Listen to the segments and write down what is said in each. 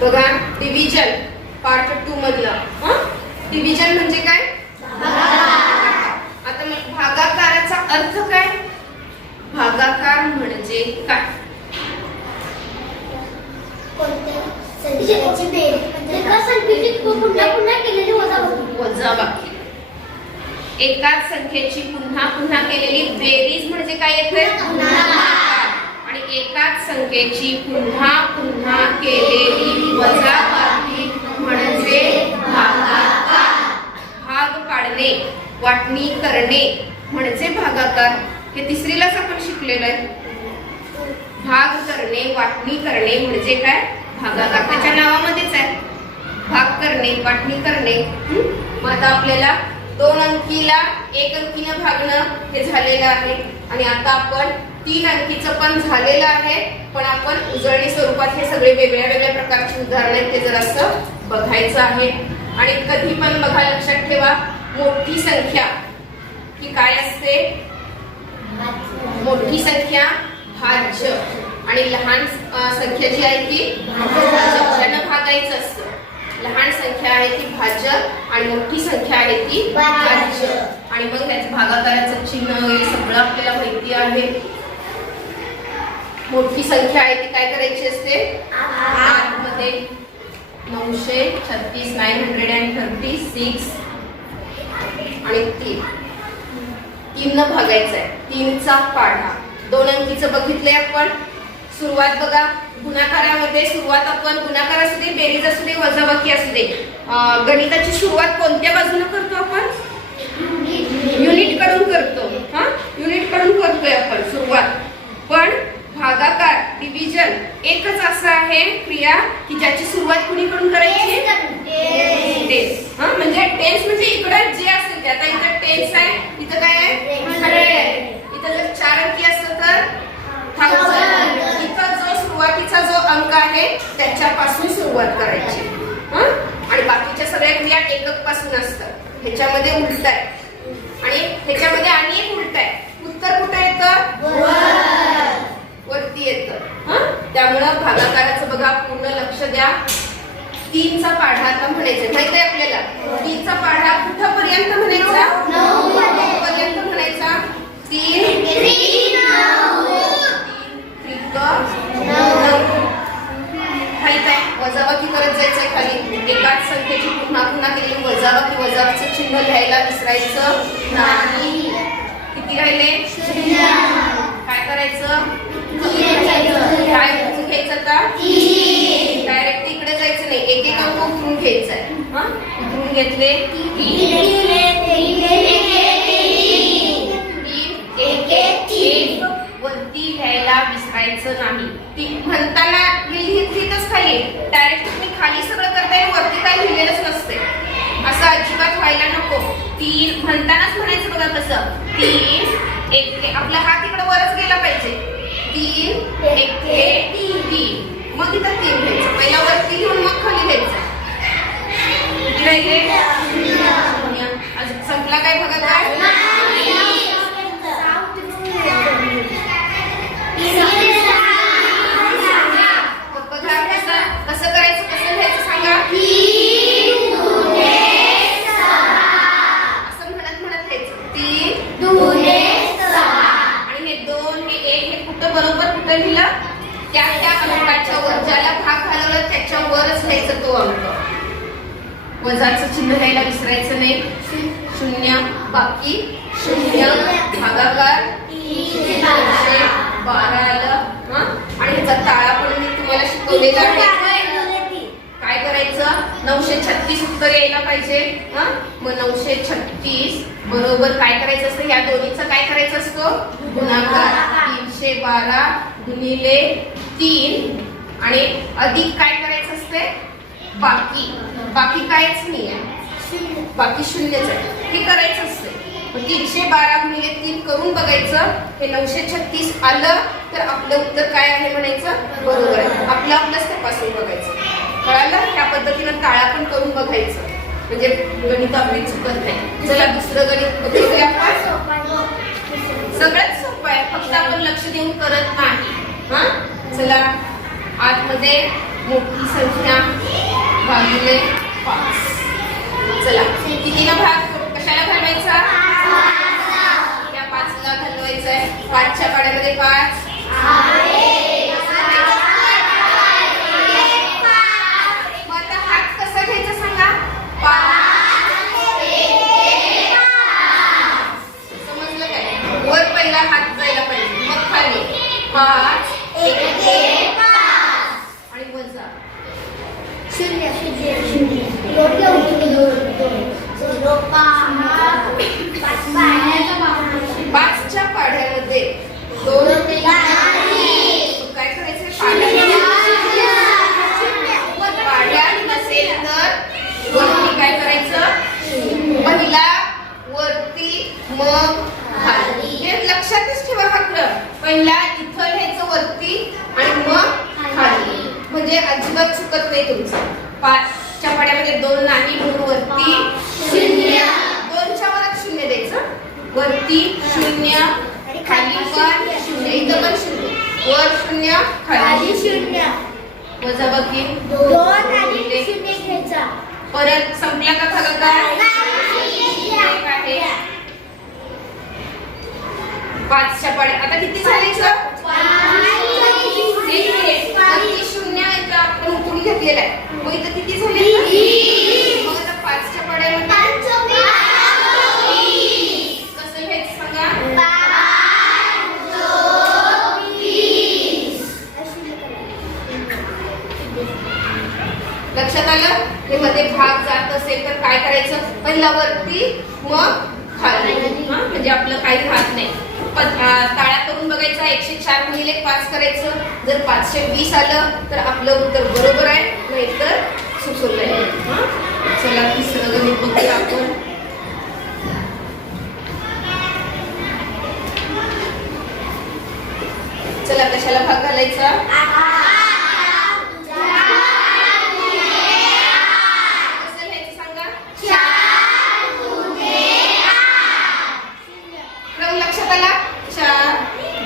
बघा division part 2 मधलं division म्हणजे काय? आता भागाकाराचा अर्थ काय? भागाकार म्हणजे काय? वजाबाकी. एकाच संख्येची पुन्हा पुन्हा केलेली बेरीज म्हणजे काय येते? आणि एकाच संख्येची पुन्हा पुन्हा केलेली वजाबाकी म्हणजे भागाकार. भाग पाडणे, वाटणी करणे म्हणजे भागाकार. हे तिसरीलाच आपण शिकलेलं आहे. भाग करणे, वाटणी करणे म्हणजे काय? भागाकार. त्याच्या नावामध्येच आहे भाग करणे, वाटणी करणे. मग आता आपल्याला 2 अंकीला 1 अंकीनं भागणं हे झालेलं आहे आणि आता आपण 3 अंकीचं पण झालेलं आहे. पण आपण उजळणी स्वरूपात हे सगळे वेगळ्या वेगळ्या प्रकारची उदाहरणे ते जरासं बघायचं आहे. आणि कधी पण बघा, लक्षात ठेवा, मोठी संख्या ही काय असते? मोठी संख्या भाज्य आणि लहान संख्या जी आहे ती भाज्यानं भागायचं असतं. लहान संख्या आहे ती भाज्य आणि मोठी संख्या आहे ती भाज्य. आणि मग त्याचं भागाकाराचं चिन्ह हे सगळं आपल्याला माहिती आहे. मोठी संख्या आहे ती काय करायची असते? आतमध्ये 936 936 आणि 3 न भागायचं आहे. 3चा पाढा. 2 अंकीचं बघितलंय आपण. सुरुवात बघा, गुणाकारामध्ये सुरुवात आपण गुणाकार असू दे, बेरीज असू दे, वजाबाकी असू दे, गणिताची सुरुवात कोणत्या बाजूने करतो आपण? युनिट कडून करतो. युनिट कडून करतोय आपण सुरुवात. पण भागाकार, डिव्हिजन एकच असं आहे क्रिया की ज्याची सुरुवात कुणीकडून करायची? टेन्स. म्हणजे टेन्स म्हणजे इकडे जे असेल ते. आता इथं टेन्स आहे, इथं काय आहे? 100. इथं जर 4 अंकी असतं तर 1000. इथं जो सुरुवातीचा जो अंक आहे त्याच्यापासून सुरुवात करायची. आणि बाकीच्या सगळ्या क्रिया एकक पासून असतात. ह्याच्यामध्ये उलट आहे आणि ह्याच्यामध्ये आणि एक उलट आहे. उत्तर कुठे येतं? वरती येतं. त्यामुळं भागाकाराचं बघा, पूर्ण लक्ष द्या. 3चा पाढा आता म्हणायचं माहित आहे आपल्याला. 3चा पाढा कुठपर्यंत म्हणायचा? 9 पर्यंत म्हणायचा. 3 माहित आहे. वजाबाकी करत जायचंय खाली. एकाच संख्येची पुन्हा पुन्हा केलेली वजाबाकी, वजाचं चिन्ह लिहायला विसरायचं नाही. किती राहिले? काय करायचं? काय घ्यायचं आता? डायरेक्ट इकडे जायचं नाही, एक एक अंक उतरून घ्यायचा आहे. उतरून घेतले. वरती लिहायला विसरायचं नाही. ती म्हणताना लिहितच खाली. डायरेक्ट तुम्ही खाली सगळं करताय, वरती काय लिहिलेलंच नसते. असं अजिबात व्हायला नको. 3 म्हणतानाच म्हणायचं बघा कसं. 3 1 आपला हात इकडे वरच गेला पाहिजे. 3 1 3. मग इथं 3 घ्यायचं. पहिला वरती घेऊन मग खाली घ्यायचं. संपला काय बघा काय? कसं करायचं, कसं लिहायचं सांगा? असं म्हणत म्हणत लिहायचं. 3 2 6. आणि हे 2 हे 1 हे कुठं बरोबर कुठं लिहिलं? त्या अंकाच्या वर. ज्याला भाग घालवला त्याच्यावरच लिहायचं तो अंक. वजाचं चिन्ह लिहायला विसरायचं नाही. 0 बाकी 0 भागाकार 312 आलं. आणि ह्याचा ताळा पण मी तुम्हाला शिकवलेला आहे. काय करायचं? 936 उत्तर यायला पाहिजे. मग 936 बरोबर काय करायचं असतं? या दोन्हीचा काय करायचं असतो? गुणाकार. 312 गुणिले 3 आणि अधिक काय करायचं असते? बाकी. बाकी कायच नाही आहे, बाकी 0च आहे. हे करायचं असते. 312 गुणिले 3 करून बघायचं. हे 936 आलं तर आपलं उत्तर काय आहे म्हणायचं? बरोबर आहे. आपलंच तपासून बघायचं. कळालं? ह्या पद्धतीनं ताळा पण करून बघायचं, म्हणजे गणित आपली चुकत नाही. चला दुसरं गणित बघूया आपण. सगळ्यात सोपं आहे. फक्त आपण लक्ष देऊन करत नाही. हा चला आतमध्ये मोठी संख्या भागिले 5. चला कितीला भाग कशाला घालवायचा? या 5ला घालवायचा आहे. 5च्या पाड्यामध्ये 5 मग आता हात कसा घ्यायचा सांगा? 5 समजलं काय? वर पहिला हात जायला पाहिजे मग खाली 5 आणि वजा 5च्या पाढ्यामध्ये 2 काय करायचं? पाढ्यात नसेल तर वरती काय करायचं? पहिला वरती मग खाली. हे लक्षातच ठेवा. हा क्रम पहिला इथं लिहायचं वरती आणि मग खाली, म्हणजे अजिबात चुकत नाही तुमचं. 5च्या पाड्यामध्ये 2 नाही म्हणून वरती 0. 2च्या वरात 0 द्यायचं. वरती 0 खाली पण 0. इथं पण 0. वर 0 खाली 0. वजाबाकी 2 आणि 0 घ्यायचा. परत संपला का भागाकार? आहे 5च्या पाड्या आता किती झाले? 0 इथं आपण उकळून घेतलेला आहे. मग इथं किती झाले? मग आता 5च्या पाड्यामध्ये कसं घ्यायचं सांगा? लक्षात आलं? हे मध्ये भाग जात असेल तर काय करायचं? पहिला वरती मग खाली. म्हणजे आपलं काही राहत नाही. ताळा करून बघायचा. 104 गुणिले 5 करायचं. जर 520 आलं तर आपलं उत्तर बरोबर आहे, नाहीतर चुकलं आहे. चला तिसरं गणित बघूया आपण. चला कशाला भाग घालायचा? कसं लिहायचं सांगा? क्रम लक्षात आला? 4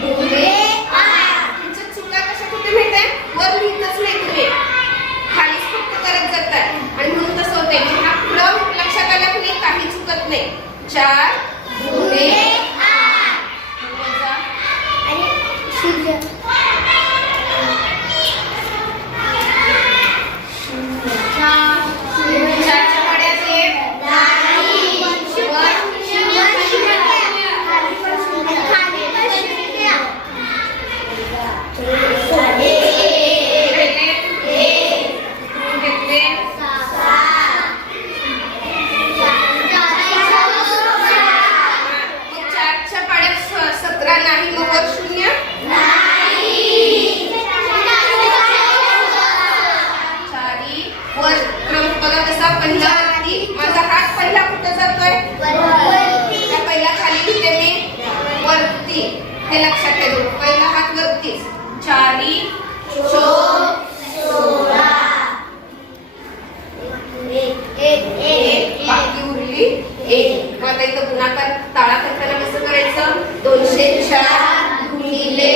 गुणिले 8. तुमच्या चुका कशा कुठे माहिती? वर लिहितच नाही तुम्ही, खालीच फक्त करत जाताय आणि म्हणून तसं होतंय. हा क्रम लक्षात आला की नाही काही चुकत नाही. 4 गुणिले 8 वजा आणि 0. 4च्या पाड्यात 1 17 नाही मग वर 0 चारी वर. क्रम बघा कसा? पहिला वरती. माझा हात पहिला कुठे जातोय? पहिला खाली लिहिते मी वरती. हे लक्षात ठेवा. पहिला हात वरतीच. 4 16 बाकी उरली 1. मग आता इथं गुणाकार ताळा करताना कसं करायचं? 204 गुणिले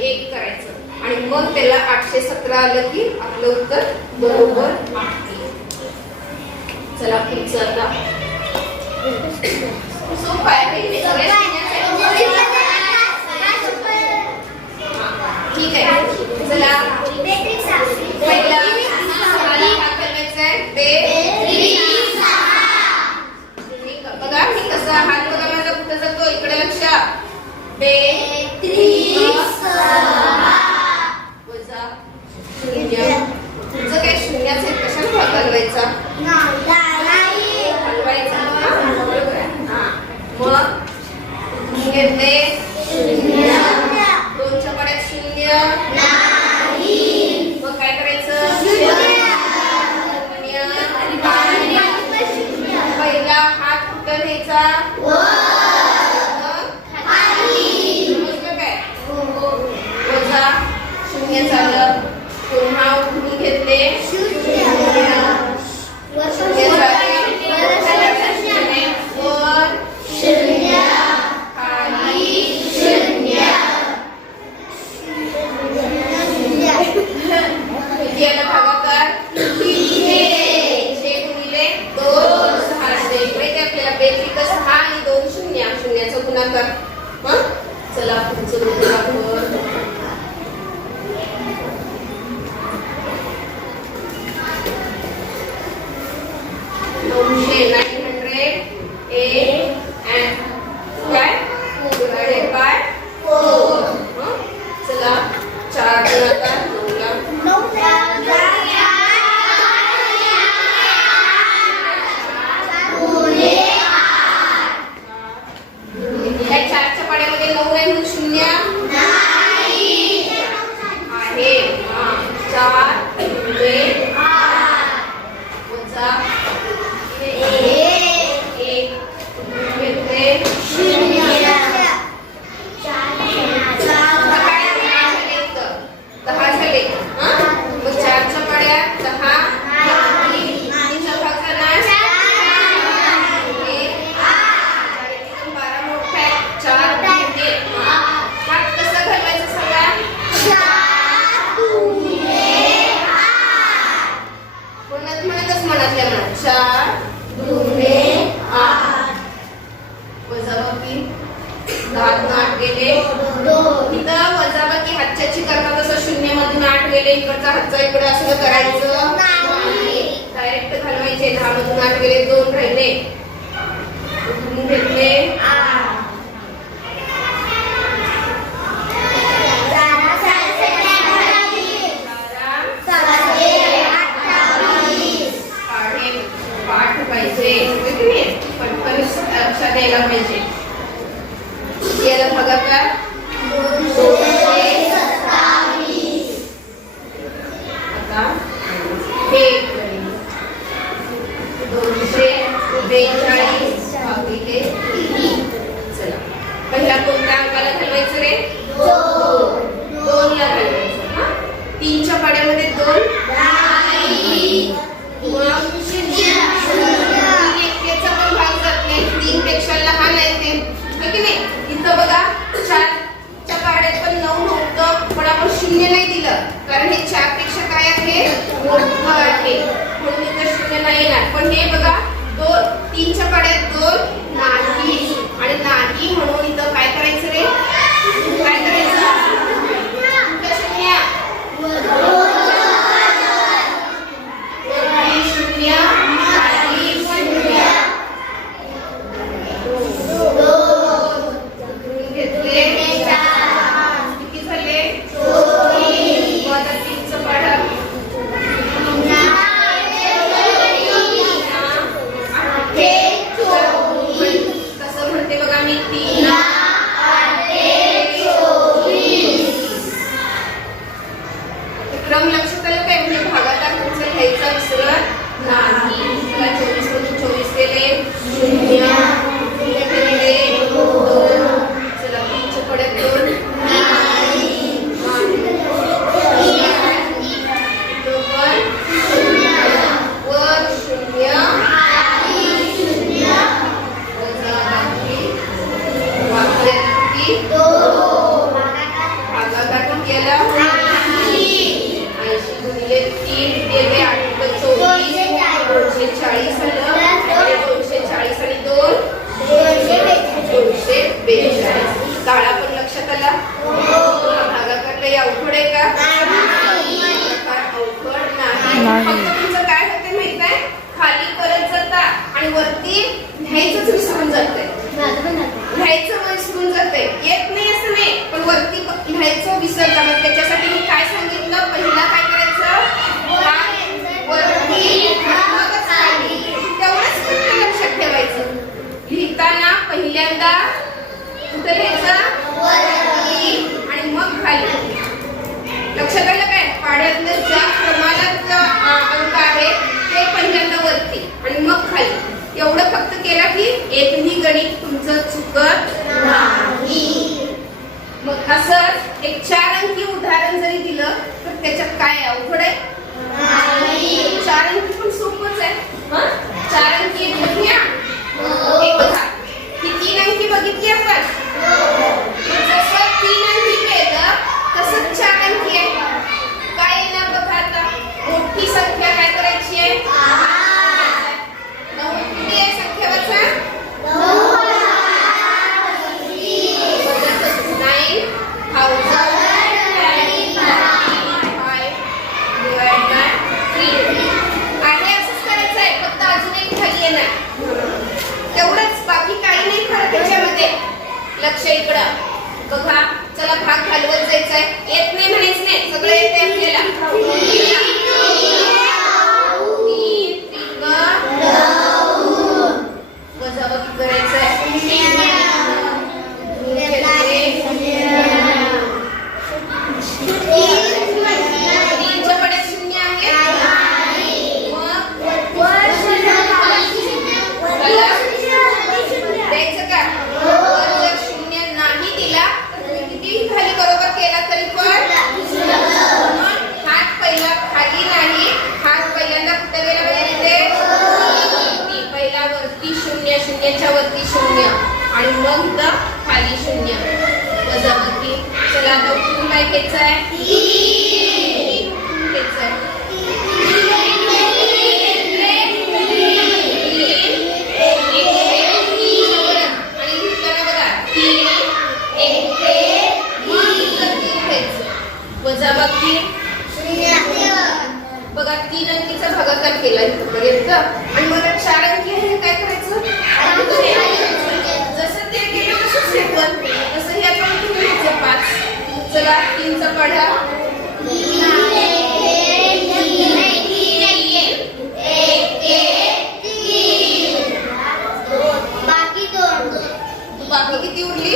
1 करायचं आणि मग त्याला 817 आलं की आपलं उत्तर बरोबर आहे. चला पुढचं आता सोपं आहे. ठीक आहे. चला पहिला बघा मी कसा हात बघा माझा कुठं जातो? इकडे लक्ष. 33 वजा 0. तुमचं काय शून्याचं आहे? कशाला भाग घालवायचा? हलवायचा. बरोबर आहे. मग घेतले 2च्या पाड्यात 0 मग काय करायचं? पहिला हात कुठं घ्यायचा? समजलं काय? वजा 0 झालं. पुन्हा उघडून घेतले 0 झाले. वर 0 शून्याचा गुणाकार. हा चला पुढचं बघूया आपण. 900 and काय divided by 4. चला 4 गुणाकार 9ला. या 4च्या पाड्यामध्ये 9 आहे म्हणून 0 आहे. 4 गुणिले 8 वजा 1 घेतले 0. दहा झाले. मग 4च्या पाड्यात 10 3चा भाग झाला 12 मोठा आहे 4 गुणिले 8. हात कसा घालवायचा सांगा. म्हणतच म्हणायचं म्हणा 4 गुणिले 8 वजाबाकी 10 8 गेले. इथं वजाबाकी हातच्याची करतात तसं 0 मधून 8 गेले. इकडचा हातचा इकडे असं करायचं नाही. डायरेक्ट घालवायचे. 10 मधून 8 गेले 2 राहिले. घेतले 8 पाहिजे. पटकन लक्षात यायला पाहिजे. याला भागाकार 227. आता हे 242 भागिले 3. चला पहिला कोणत्या अंकाला घालवायचं रे. 2 ला घालवायचं. 3च्या पाड्यामध्ये 2 मग 0 पण भाग जात नाही. 3 पेक्षा लहान आहे ते है की नाही. इथं बघा 4च्या पाड्यात पण 9 नव्हतं पण आपण 0 नाही दिलं कारण हे 4 पेक्षा काय आहे मोठं आहे म्हणून इथं 0 नाही येणार. पण हे बघा 3च्या पाड्यात 2 नाही आणि नाही म्हणून इथं काय करायचं रे. काय करायचं 242. काळा पण लक्षात आला. भागाकार लय अवघड आहे का. अवघड नाही. फक्त तुमचं काय होते माहित आहे खाली करत जाता आणि वरती लिहायचंच विसरून जाते. लिहायचं विसरून जाते. येत नाही असं नाही पण वरती लिहायचं विसरता. मग त्याच्यासाठी मी काय सांगितलं पहिला काय करायचं वरती तेवढंच फक्त लक्षात ठेवायचं. लिहिताना पहिल्यांदा कुठे लिहायचं वरती आणि मग खाली. लक्षात आलं काय. पाढ्यातलं ज्या क्रमाला अंक आहे ते पहिल्यांदा वरती आणि मग खाली. एवढं फक्त केला की एकही गणित तुमचं चुकत नाही. मग असं एक 4 अंकी उदाहरण जरी दिलं तर त्याच्यात काय अवघड आहे. 4 अंकी पण सोपंच आहे. 4 अंकी बघूया. एक बघा ही 3 अंकी बघितली आपण. जसं 3 अंकी केलं तसंच 4 अंकी आहे. काय येणार बघा आता. मोठी संख्या काय करायची आहे 9 किती आहे संख्या वाचा 9 तीनच्या इकडं बघा. चला भाग घालवत जायचंय. येत नाही म्हणायचं नाही, सगळं येते आपल्याला. तीन त्रिक वजाबाकी करायचंय. तीनच्या पड्यात शून्य आहे. द्यायचं का? जर शून्य नाही दिला तर तुम्ही किती खाली बरोबर केला तरी पण हात पहिला खाली नाही. हात पहिल्यांदा कुठे गेला पाहिजे? इथे पहिला वरती शून्य, शून्याच्या वरती शून्य आणि मग इथं खाली शून्य वजाबाकी. चला आता उठून काय घ्यायचंय? वजाबाकी बघा. 3 अंकीचा भागाकार केला इथं आणि मला 4 अंकी आहे. काय करायचं? जसं ते केलं तसंच हे पण तसं हे आपण घ्यायचं 5. चला 3 चा पाढा बाकी किती उरली?